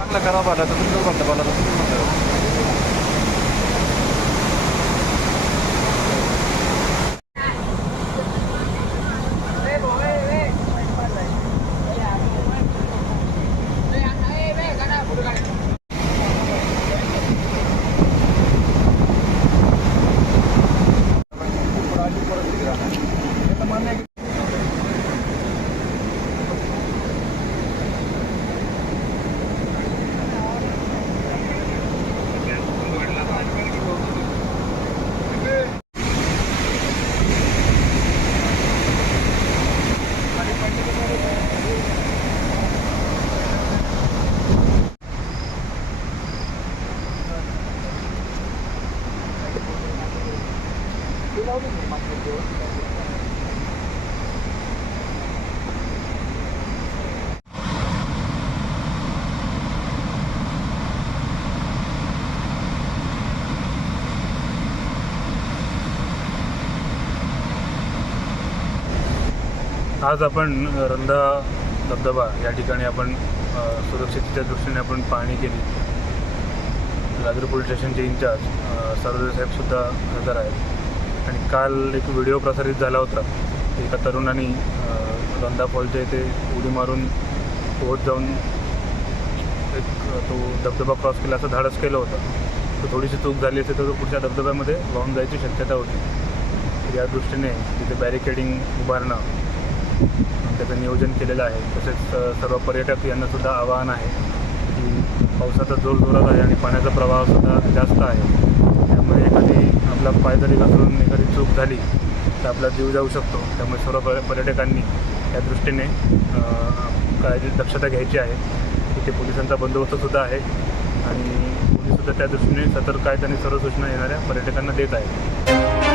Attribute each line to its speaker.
Speaker 1: चांगला खराब आला तर तुम्ही म्हणता मला तर तुम्ही म्हणता
Speaker 2: आज आपण रंधा धबधबा या ठिकाणी आपण सुरक्षिततेच्या दृष्टीने आपण पाहणी केली. लातूर पोलीस स्टेशनचे इंचार्ज अ, साहेबसुद्धा हजर आहेत. आणि काल एक व्हिडिओ प्रसारित झाला होता. एका तरुणाने अ, रंधा फॉलच्या इथे उडी मारून पोहोच जाऊन एक तो धबधबा क्रॉस केला असं धाडस केलं होतं. तर थोडीशी चूक झाली असते तर तो पुढच्या धबधब्यामध्ये वाहून जायची शक्यता होती. या दृष्टीने तिथे बॅरिकेडिंग उभारणं त्याचं नियोजन केलेलं आहे. तसेच सर्व पर्यटक यांनासुद्धा आवाहन आहे की पावसाचा जोर जोरात आहे आणि पाण्याचा प्रवाहसुद्धा जास्त आहे. आपला पायदळी जरी घसरून एखादी चूक झाली तर आपला जीव जाऊ शकतो. त्यामुळे सर्व पर्यटकांनी या दृष्टीने काळजी दक्षता घ्यायची आहे. तिथे पोलिसांचा बंदोबस्तसुद्धा आहे. आणि पोलीससुद्धा त्या दृष्टीने सतर्क आहेत आणि सर्व सूचना येणाऱ्या पर्यटकांना देत आहेत.